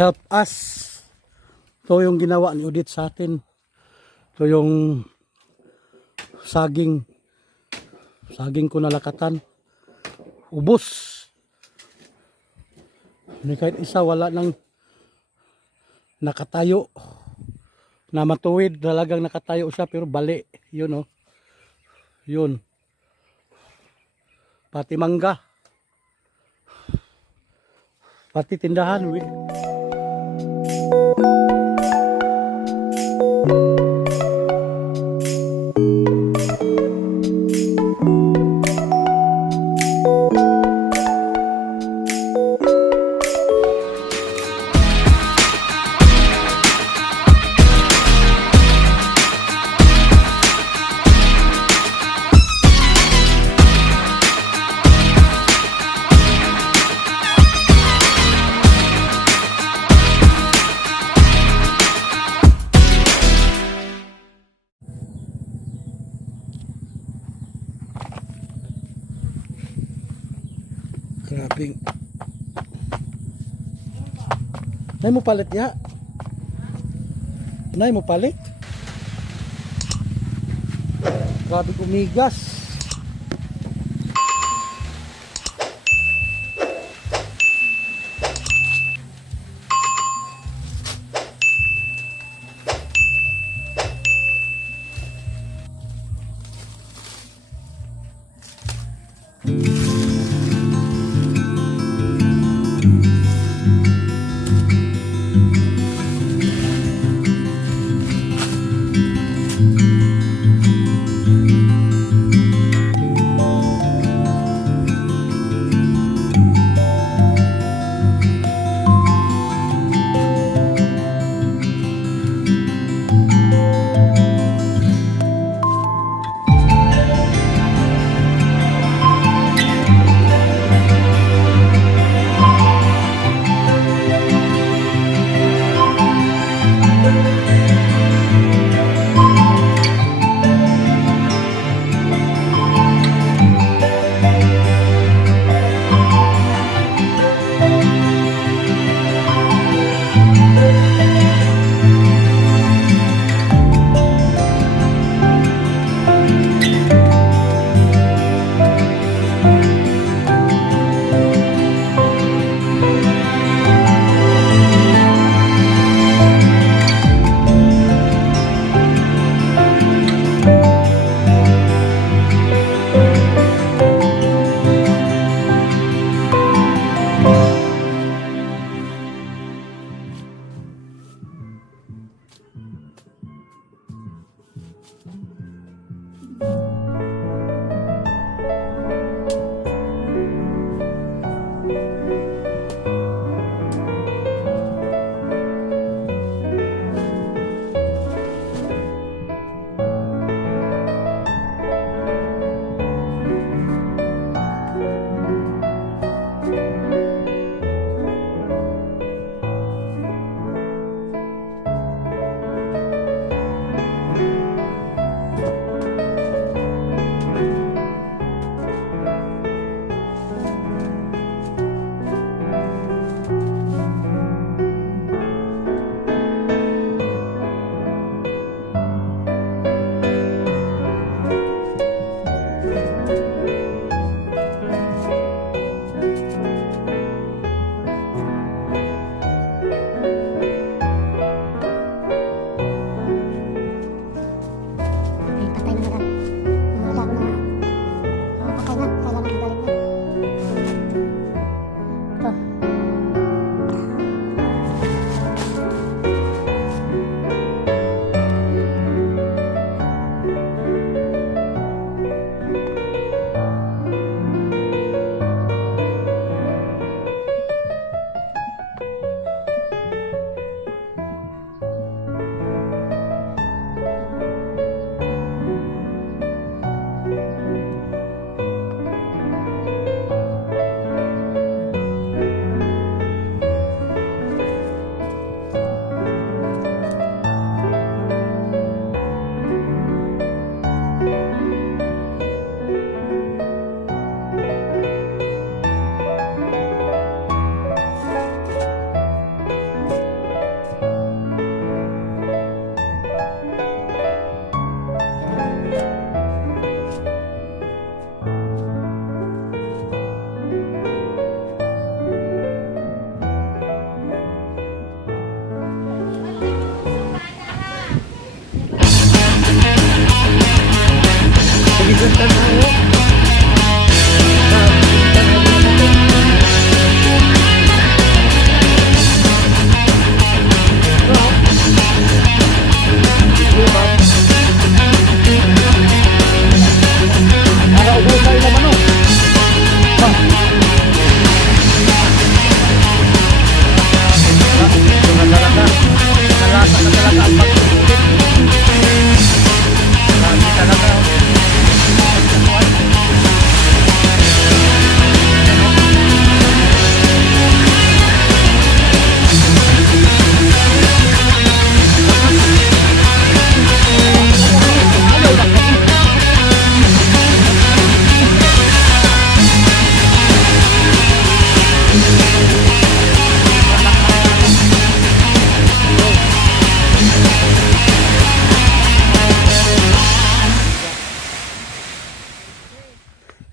help us. Ito yung ginawa ni Udit sa atin. Ito yung saging ko nalakatan. Ubos. Kahit isa wala nang nakatayo. Na matuwid, talagang nakatayo siya pero bali. Yun oh. Yun. Pati mangga. Pati tindahan. Grabing. Nay mo palit ya? Nay mo palit? Grabe umigas.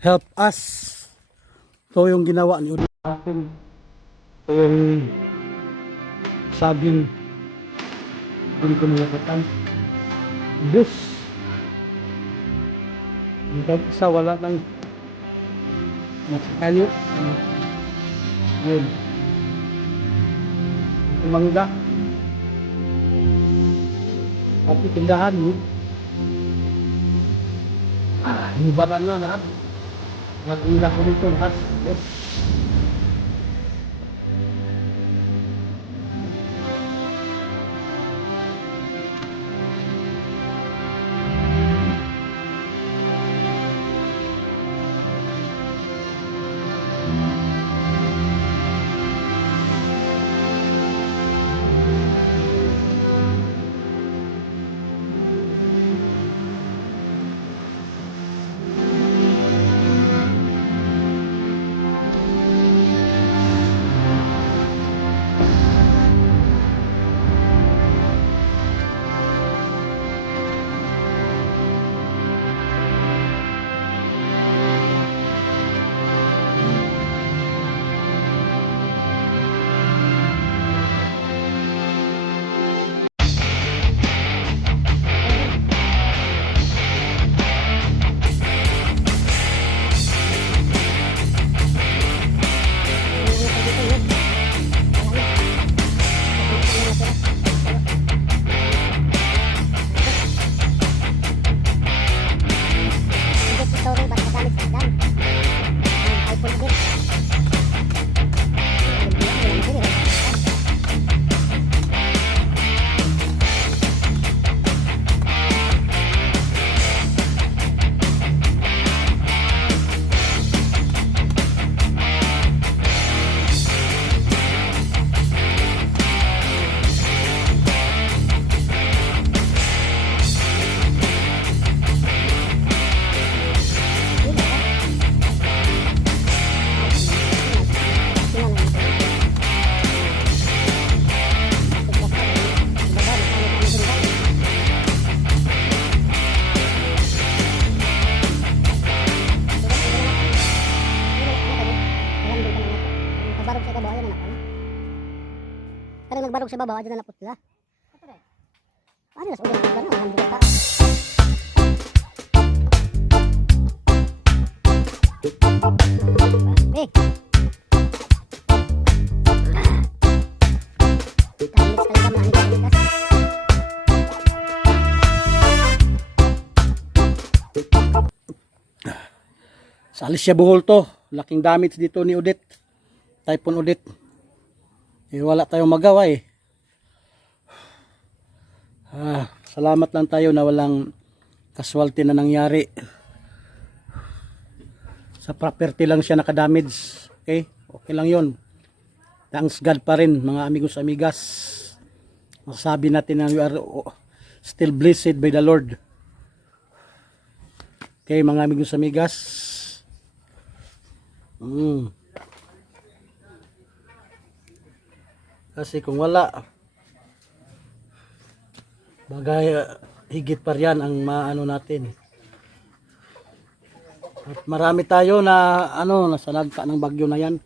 help us. Ito yung ginawa ni Udit atin. Ito yung saging. Hindi ko nilakatan. This. Hanggang isa wala nang nakakalyo. Ayun. Mangga. Pati tindahan mo. Hibaran na lahat. Mag-inda ko nito lahat. Karena nagbarog sa babaw, aja na naputla. Ano na sa ulo ng barang, ang buka. Eh. Tamis talaga mga anikas. Sa Alicia Bohol to. Laking damage dito ni Udit. Typhoon Udit. Eh, wala tayong magawa eh. Salamat lang tayo na walang casualty na nangyari. Sa property lang siya nakadamage. Okay? Okay lang yun. Thanks God pa rin mga amigos amigas. Masasabi natin na we are still blessed by the Lord. Okay mga amigos amigas. Kasi kung wala, bagay higit pa riyan ang maano natin. At marami tayo na nasa lagka ng bagyo na yan.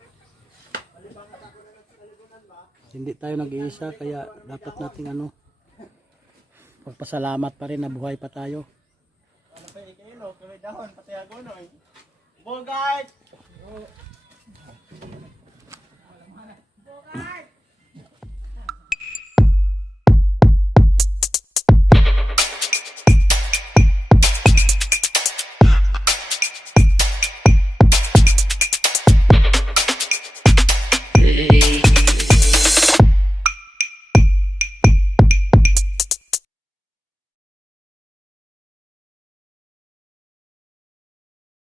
Hindi tayo nag-iisa kaya dapat nating pagpasalamat pa rin na buhay pa tayo. Bogart!